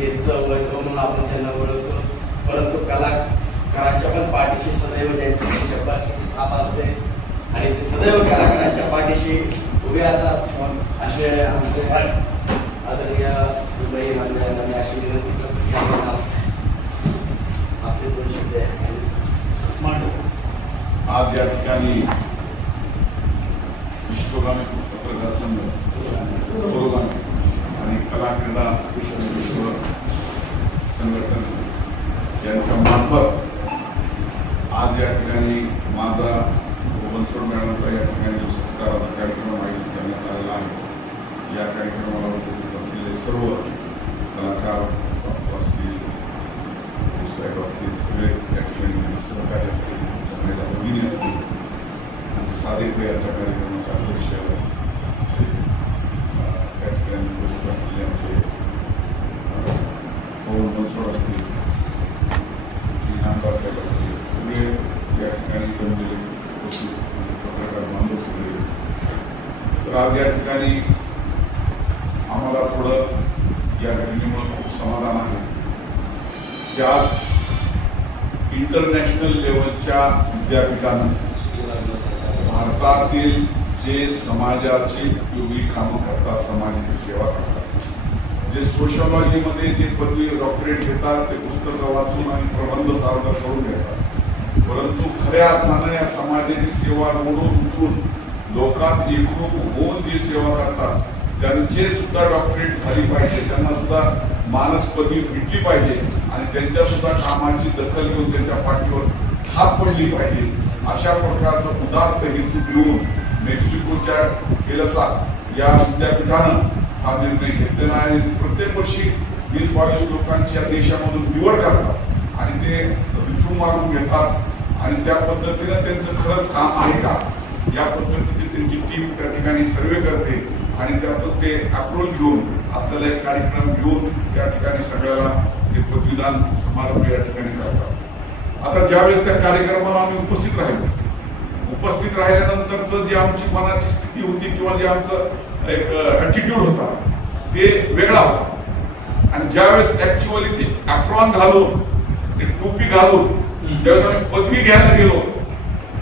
स्केचचं वैभव म्हणून आपण त्यांना ओळखतो परंतु कलाकारांच्या पण पाठीशी सदैव त्यांची शब्दाशी थाप असते. आणि ते सदैव कलाकारांच्या पाठीशी उभे असतात. असे आमचे आदरणीय मुंबई मंडळांना मी अशी विनंती आपले दोन शब्द आहेत. आज या ठिकाणी विश्वगामी पत्रकार संघ आणि कला क्रीडा विश्व संघटन यांच्या मार्फत आज या ठिकाणी माझा बनसोड मॅडमचा या ठिकाणी जो सत्काराचा कार्यक्रम आयोजित करण्यात आलेला आहे. या कार्यक्रमाला उपस्थित असलेले सर्व कलाकार असतील साहेब असतील सगळे या ठिकाणी सहकार्य असतील महिला भगिनी असतील आमचे साधे याच्या कार्यक्रमाचे अध्यक्ष आमचे या ठिकाणी उपस्थित असलेले आमचे हो, पवन बनसोड असतील. आमचे इनामदार असतील. सगळे या ठिकाणी जमलेले पत्रकार बांधव सगळे. तर आज या ठिकाणी आम्हाला थोडं या घटनेमुळे खूप समाधान आहे. की आज इंटरनॅशनल लेवलच्या विद्यापीठानं भारतातील जे समाजाची उपयोगी कामं करतात समाजाची सेवा करतात जे सोशोलॉजीमध्ये जे पदवी डॉक्टरेट घेतात ते पुस्तकं वाचून आणि प्रबंध सादर करून घेतात परंतु खऱ्या अर्थानं या समाजाची सेवा मोडून उठून लोकात एकरूप होऊन जी सेवा करतात त्यांचे सुद्धा डॉक्टरेट झाली पाहिजे त्यांना सुद्धा मानस पदवी भेटली पाहिजे आणि त्यांच्या सुद्धा कामाची दखल घेऊन त्यांच्या पाठीवर थाप पडली पाहिजे. अशा प्रकारचं उदात्त हेतू घेऊन मेक्सिकोच्या केलसा या विद्यापीठानं हा निर्णय घेतलेला आहे. प्रत्येक वर्षी वीस बावीस लोकांची या देशामधून निवड करतात आणि ते रिचू मारून घेतात. आणि त्या पद्धतीनं त्यांचं खरंच काम आहे का? या पद्धतीची त्यांची टीम त्या ठिकाणी सर्वे करते आणि त्यातच ते अप्रोच घेऊन आपल्याला एक कार्यक्रम घेऊन त्या ठिकाणी सगळ्याला ते पदवीदान समारंभ या ठिकाणी करतात. आता ज्यावेळेस त्या कार्यक्रमाला आम्ही उपस्थित राहिलो उपस्थित राहिल्यानंतरच जी आमची मनाची स्थिती होती किंवा जे आमचं एक ऍटिट्यूड होता ते वेगळा होता. आणि ज्यावेळेस ऍक्च्युअली ते अप्रॉन घालून ते टोपी घालून ज्यावेळेस आम्ही पदवी घ्यायला गेलो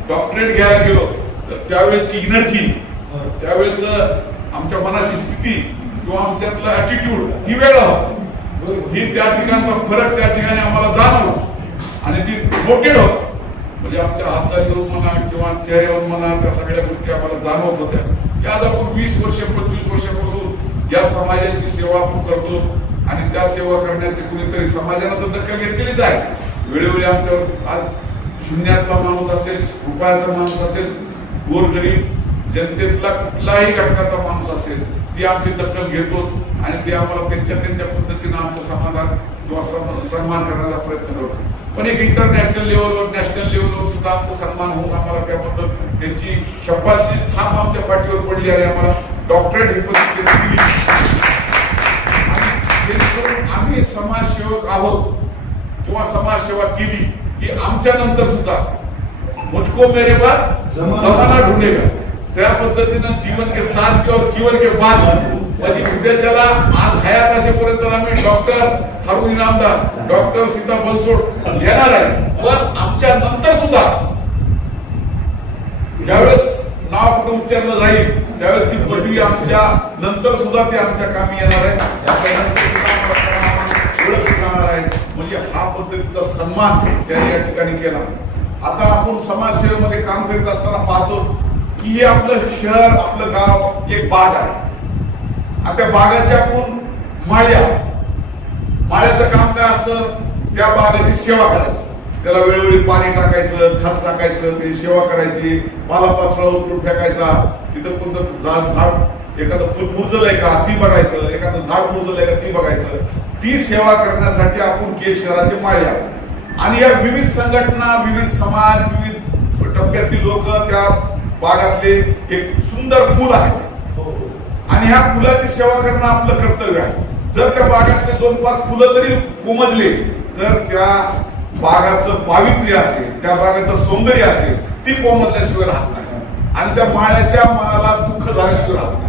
डॉक्टरेट घ्यायला गेलो तर त्यावेळेची एनर्जी त्यावेळेच आमच्या मनाची स्थिती किंवा आमच्यातलं ऍटिट्यूड ही वेगळा होता. ही त्या ठिकाणचा फरक त्या ठिकाणी आम्हाला जाणवला. आणि ती मोटेड होत. म्हणजे आमच्या हातचालीवरून म्हणा किंवा चेहऱ्यावर म्हणा त्या सगळ्या गोष्टी आम्हाला जाणवत होत्या. की आज आपण वीस वर्ष पंचवीस वर्षापासून या समाजाची सेवा आपण करतो आणि त्या सेवा करण्याचे कुणीतरी समाजानं तर दखल घेतलेलीच आहे. वेळोवेळी आमच्यावर आज शून्यातला माणूस असेल रुपयाचा माणूस असेल गोरगरीब जनतेतला कुठलाही घटकाचा माणूस असेल ती आमची दखल घेतोच आणि ते आम्हाला त्यांच्या त्यांच्या पद्धतीनं आमचं समाधान किंवा सन्मान करण्याचा प्रयत्न करतो. पण एक इंटरनॅशनल लेवलवर नॅशनल लेवलवर सुद्धा आमचा सन्मान होऊन आम्हाला त्याबद्दल त्यांची शब्दाची थाप आमच्या पाठीवर पडली आणि आम्हाला डॉक्टरेट ही दिली. आम्ही समाजसेवक आहोत किंवा समाजसेवा केली की आमच्या नंतर सुद्धा मुझको मेरे बाद जमाना ढूंढेगा. त्या पद्धतीनं जीवन के साथ के और जीवन के बाद म्हणजे उद्याच्याला आज हयात असेपर्यंत आम्ही डॉक्टर हारून इनामदार डॉक्टर सीता बनसोड घेणार आहे. पण आमच्या नंतर सुद्धा ज्यावेळेस नाव कुठं उच्चारलं जाईल त्यावेळेस ती पदवी आमच्या नंतर सुद्धा ते आमच्या कामी येणार आहे. आहे. म्हणजे हा पद्धतीचा सन्मान त्यांनी या ठिकाणी केला. आता आपण समाजसेवेमध्ये काम करीत असताना पाहतो की हे आपलं शहर आपलं गाव एक बाग आहे. आता त्या बागाच्या आपण माळ्या माळ्याचं काम काय असतं? त्या बागेची सेवा करायची. त्याला वेळोवेळी पाणी टाकायचं खत टाकायचं त्याची सेवा करायची. पालापाचोळा उचलून फेकायचा. तिथं कोणतं झाड झाड एखादं फुल मुरजलंय का? ती बघायचं. एखादं झाड मुरजलंय का? ती बघायचं. ती सेवा करण्यासाठी आपण केस शहराचे माळ्या आणि या विविध संघटना विविध समाज विविध टप्प्यातली लोक त्या बागातले एक सुंदर फुल आहे आणि ह्या फुलाची सेवा करणं आपलं कर्तव्य आहे. जर त्या बागातले दोन पाच फुलं जरी कोमजले तर त्या बागाचं पावित्र्य असेल त्या बागाचं सौंदर्य असेल ती कोमजल्याशिवाय राहत नाही. आणि त्या माळ्याच्या मनाला दुःख झाल्याशिवाय राहत नाही.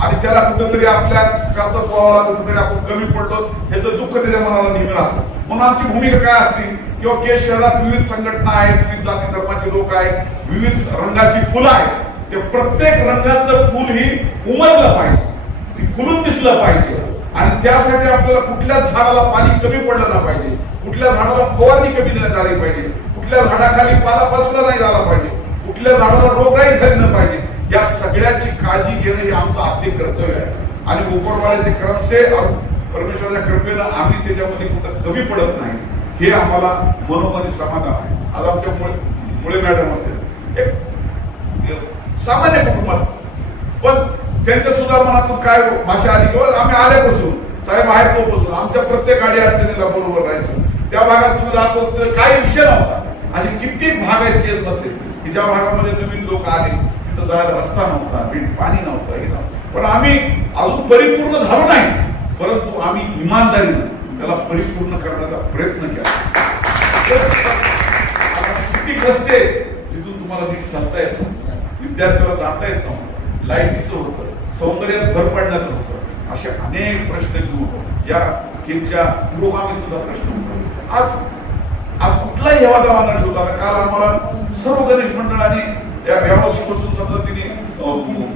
आणि त्याला कुठेतरी आपल्या कर्तव्याला कुठेतरी आपण कमी पडलो ह्याचं दुःख त्याच्या मनाला नेहमी राहतं. म्हणून आमची भूमिका काय असते? किंवा केस शहरात विविध संघटना आहेत विविध जाती धर्माचे लोक आहेत विविध रंगाची फुलं आहेत. ते प्रत्येक रंगाचं फुल ही उमजलं पाहिजे. ती खुलून दिसलं पाहिजे. आणि त्यासाठी आपल्याला कुठल्या झाडाला पाणी कमी पडलं ना पाहिजे. कुठल्या झाडाला फवारणी कमी नाही झाली पाहिजे. कुठल्या झाडाखाली पालापाचुला नाही झाला पाहिजे. कुठल्या झाडाला रोगराई झाली नाही पाहिजे. या सगळ्याची काळजी घेणं हे आमचं आद्य कर्तव्य आहे. आणि उपरवाल्याचे क्रमसे परमेश्वराच्या कृपेनं आम्ही त्याच्यामध्ये कुठं कमी पडत नाही. हे आम्हाला मनोमनी समाधान आहे. आज आमच्या मुळे मॅडम असते एक सामान्य कुटुंबात. पण त्यांच्या सुद्धा मनातून काय भाषा आली? किंवा आम्ही आल्यापासून साहेब आहेत तोपासून आमच्या प्रत्येक गाडी अडचणीला बरोबर राहायचं. त्या भागात तुम्ही राहतो काही विषय नव्हता. आणि कित्येक भाग आहेत केस मध्ये की ज्या भागामध्ये नवीन लोक आले तिथं जायला रस्ता नव्हता नीट पाणी नव्हतं हे नव्हतं. पण आम्ही अजून परिपूर्ण झालो नाही. परंतु आम्ही इमानदारीनं त्याला परिपूर्ण करण्याचा प्रयत्न केला. किती रस्ते तिथून तुम्हाला नीट चालता येत नव्हतं विद्यार्थ्याला जाता येत नव्हतं. लाईटीचं होतं सौंदर्यात भर पडण्याचं होतं. असे अनेक प्रश्न घेऊन या केमच्या पुरोगामीचा प्रश्न होता. आज आज कुठलाही हेवा दवा न ठेवता आता काल आम्हाला सर्व गणेश मंडळाने या यावर्षीपासून समजा तिने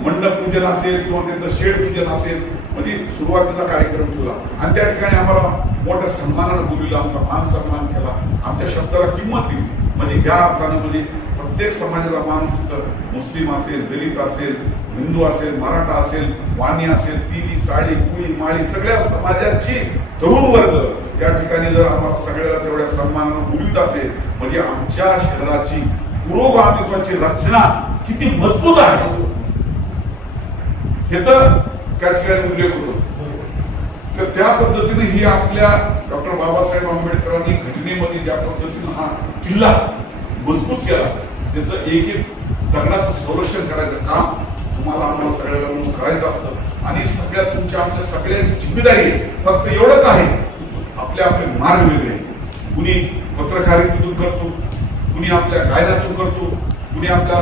मंडप पूजन असेल किंवा त्यांचं शेड पूजन असेल म्हणजे सुरुवातीचा कार्यक्रम ठेवला. आणि त्या ठिकाणी आम्हाला मोठ्या सन्मानानं बोलविलं आमचा मान सन्मान केला. आमच्या शब्दाला किंमत दिली. म्हणजे या अर्थानं म्हणजे प्रत्येक समाजाचा माणूस तिथं मुस्लिम असेल दलित असेल हिंदू असेल मराठा असेल वाणी असेल तिली साडी कुळी माळी सगळ्या समाजाची तरुण वर्ग. त्या ठिकाणी जर आम्हाला सगळ्याला तेवढ्या सन्मानानं बोलवीत असेल म्हणजे आमच्या शहराची पुरोगामित्वाची रचना किती मजबूत आहे. ह्याच त्या ठिकाणी उल्लेख होतो. तर त्या पद्धतीने ही आपल्या डॉक्टर बाबासाहेब आंबेडकरांनी घटनेमध्ये ज्या पद्धतीने हा किल्ला मजबूत केला त्याचं एक एक दगडाचं संरक्षण करायचं काम तुम्हाला आम्हाला सगळ्याला म्हणून करायचं असतं. आणि सगळ्या तुमच्या आमच्या सगळ्यांची जिम्मेदारी आहे फक्त एवढंच आहे. आपले आपले मार्ग वेगळे आहेत. कुणी पत्रकारितेतून करतो कुणी आपल्या गायनातून करतो कुणी आपल्या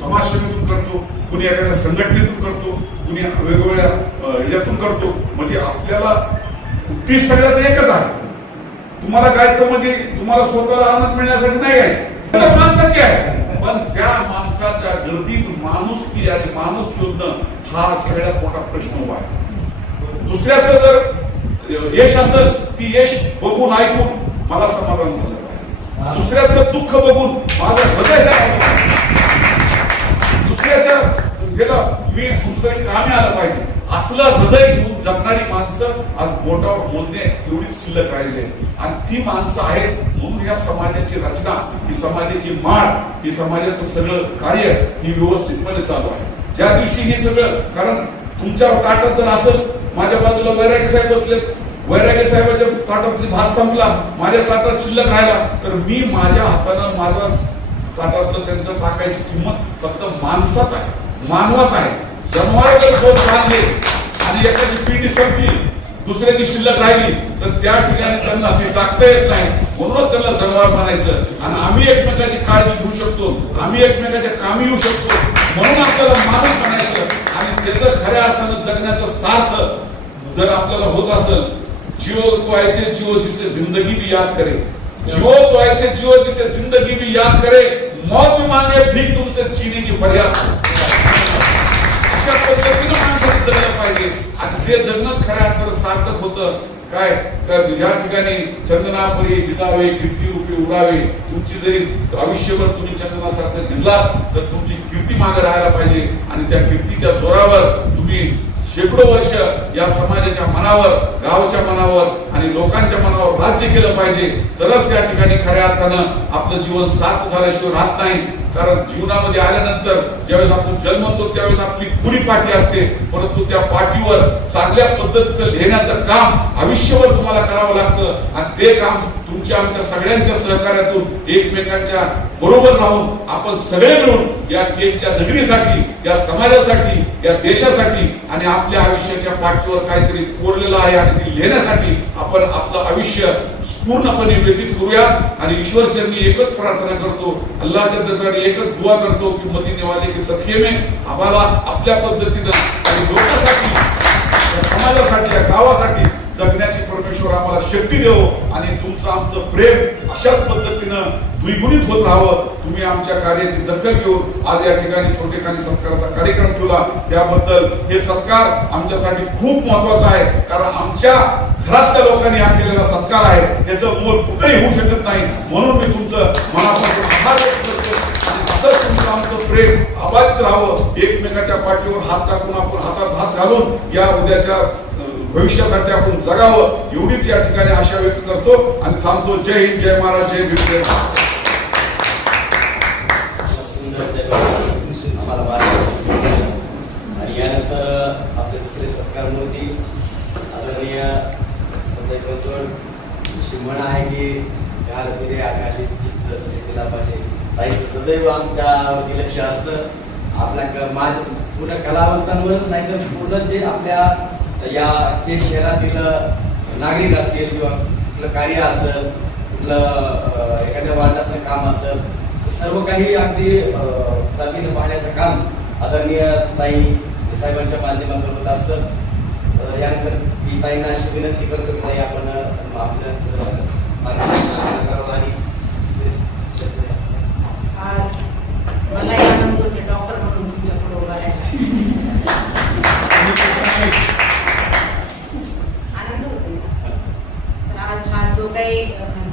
समाजसेवेतून करतो कुणी एखाद्या संघटनेतून करतो कुणी वेगवेगळ्या अं, ह्याच्यातून करतो. म्हणजे आपल्याला उद्देश सगळ्याचं एकच आहे. तुम्हाला गायचं म्हणजे तुम्हाला स्वतःला आनंद मिळण्यासाठी नाही गायचं माणसाची आहे. पण त्या माणसाच्या गर्दीत माणूस की आणि माणूस शोधणं हा सगळ्यात मोठा प्रश्न उभा आहे. दुसऱ्याच जर यश असेल ती यश बघून ऐकून मला समाधान झालं दुसऱ्याच दुसऱ्याचं दुःख बघून माझं हृदय दुसऱ्याच्या गेला मी कुठतरी कामी आलं पाहिजे. असलं हृदय घेऊन जगणारी माणसं आज बोटावर मोजणे एवढीच शिल्लक राहिली आणि ती माणसं आहेत म्हणून या समाजाची रचना ही समाजाची माळ ही समाजाचं सगळं कार्य ही व्यवस्थितपणे चालू आहे. ज्या दिवशी हे सगळं कारण तुमच्या ताटात जर असेल माझ्या बाजूला वैरागी साहेब बसले वैरागी साहेबाच्या ताटातली भात संपला माझ्या ताटात शिल्लक राहिला तर मी माझ्या हातानं माझा ताटातलं त्यांचं टाकायची किंमत फक्त माणसात आहे मानवात आहे. जर दोन बांधले आणि एखादी पिढी संपली दुसऱ्याची शिल्लक राहिली तर त्या ठिकाणी त्यांना ते टाकता येत नाही. म्हणूनच त्यांना जनावर म्हणायचं. आणि आम्ही एकमेकाची काळजी घेऊ शकतो. आम्ही एकमेकाच्या कामी येऊ शकतो. म्हणून आपल्याला माणूस म्हणायचं आणि त्याचं खऱ्या अर्थानं जगण्याचं सार्थ जर आपल्याला होत असेल जिओ तो ऐसे जियो जिसे जिंदगी भी याद करे. जिओ तो ऐसे जिओ जिसे जिंदगी भी याद करे. मौत मांगे भी तुमसे चीनी की फरियाद. अशा पद्धतीनं माणसाने जगलं पाहिजे. आणि ते जगणं खऱ्या अर्थानं सार्थक होतं. काय? तर या ठिकाणी चंदनापुरी जिजावे कीर्ती रुपी उडावे तुमची जरी आयुष्यभर तुम्ही चंदनासारखं झिजला तर तुमची कीर्ती मागे राहायला पाहिजे. आणि त्या कीर्तीच्या जोरावर तुम्ही शेकडो वर्ष या समाजाच्या मनावर गावच्या मनावर आणि लोकांच्या मनावर राज्य केलं पाहिजे. तरच त्या ठिकाणी खऱ्या अर्थानं आपलं जीवन सार्थ झाल्याशिवाय राहत नाही. कारण जीवनामध्ये आल्यानंतर ज्यावेळेस आपण जन्मतो त्यावेळेस आपली पुरी पाठी असते. परंतु त्या पाठीवर चांगल्या पद्धतीचं लिहिण्याचं काम आयुष्यभर तुम्हाला करावं लागतं. आणि ते काम तुमच्या आमच्या सगळ्यांच्या सहकार्यातून एकमेकांच्या बरोबर राहून आपण सगळे मिळून या केकच्या नगरीसाठी या समाजासाठी या देशासाठी आणि आपल्या आयुष्याच्या पाठीवर काहीतरी कोरलेलं आहे आणि ती लिहिण्यासाठी आपण आपलं आयुष्य पूर्णपणे व्यतीत करूया आणि ईश्वर चरणी एकच प्रार्थना करतो अल्लाच्या दरबारी एकच दुवा करतो की मदीने वाले के सखे आम्हाला आपल्या पद्धतीनं आणि लोकांसाठी या समाजासाठी या गावासाठी जगण्याची परमेश्वर आम्हाला शक्ती देव आणि तुमचं आमचं प्रेम अशाच पद्धतीनं द्विगुणित होत राहावं. तुम्ही आमच्या कार्याची दखल घेऊन आज या ठिकाणी छोटेखानी सत्काराचा कार्यक्रम ठेवला. त्याबद्दल हे सत्कार आमच्यासाठी खूप महत्त्वाचा आहे. कारण आमच्या घरातल्या लोकांनी हा केलेला सत्कार आहे. याचं मोल कुठेही होऊ शकत नाही. म्हणून मी तुमचं मनापासून आभार व्यक्त करतो. आणि असंच तुमचं आमचं प्रेम अबाधित राहावं. एकमेकाच्या पाठीवर हात टाकून आपण हातात हात घालून या उद्याच्या भविष्यासाठी आपण जगावं एवढीच या ठिकाणी आशा व्यक्त करतो आणि थांबतो. जय हिंद जय महाराज जय भीम जय सुंदर आणि यानंतर आपले दुसरे सत्कार मूर्ती आदरणीय संजय बनसोड शिमण आहे की यार फिरे आकाशी चित्त शेतीला पाहिजे ताईचं सदैव आमच्यावरती लक्ष असतं. आपल्या क- माझ पूर्ण कलावंतांवरच नाही तर पूर्ण जे आपल्या या ते शहरातील नागरिक असतील किंवा कुठलं कार्य असेल कुठलं एखाद्या वार्डातलं काम असेल सर्व काही अगदी जातीनं पाहण्याचं काम आदरणीय ताई साहेबांच्या माध्यमातून होत असतं. यानंतर मी ताईंना अशी विनंती करतो की ताई आपण आपल्या आपलं थोडंसं मार्गदर्शन करावं आणि आज मला आनंद होते डॉक्टर म्हणून तुमच्यापुढे उभा राहायला आनंद होते तर आज हा जो काही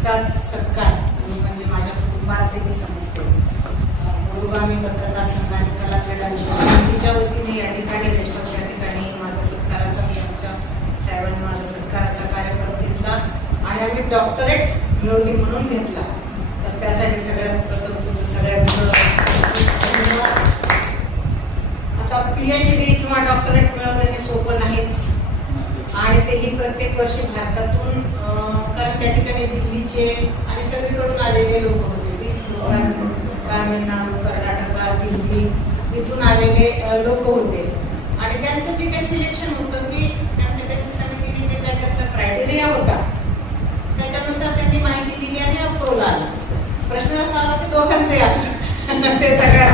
घरचाच सत्कार जो म्हणजे माझ्या कुटुंबातले मी समजते. गुरुगामी पत्रकार संघ आणि कला क्रीडा विश्वसमितीच्या वतीने या ठिकाणी रेस्टॉरच्या ठिकाणी माझा सत्काराचा मी आमच्या साहेबांनी माझा सत्काराचा कार्यक्रम घेतला आणि आम्ही डॉक्टरेट मिळवली म्हणून घेतला. तर त्यासाठी सगळ्यात प्रथम तुमचं सगळ्यांचं. आता पीएचडी किंवा डॉक्टरेट मिळवलेले सोपं नाहीच. आणि तेही प्रत्येक वर्षी भारतातून आमचे आणि सगळीकडून आलेले लोक होते. वीस लोक तामिळनाडू कर्नाटका दिल्ली इथून आलेले लोक होते. आणि त्यांचं जे काही सिलेक्शन होतं की त्यांच्या त्यांच्या समितीने जे काही त्यांचा क्रायटेरिया होता त्याच्यानुसार त्यांनी माहिती दिली आणि अप्रोव्हल आला. प्रश्न असा आला की दोघांचे आले. ते सगळ्या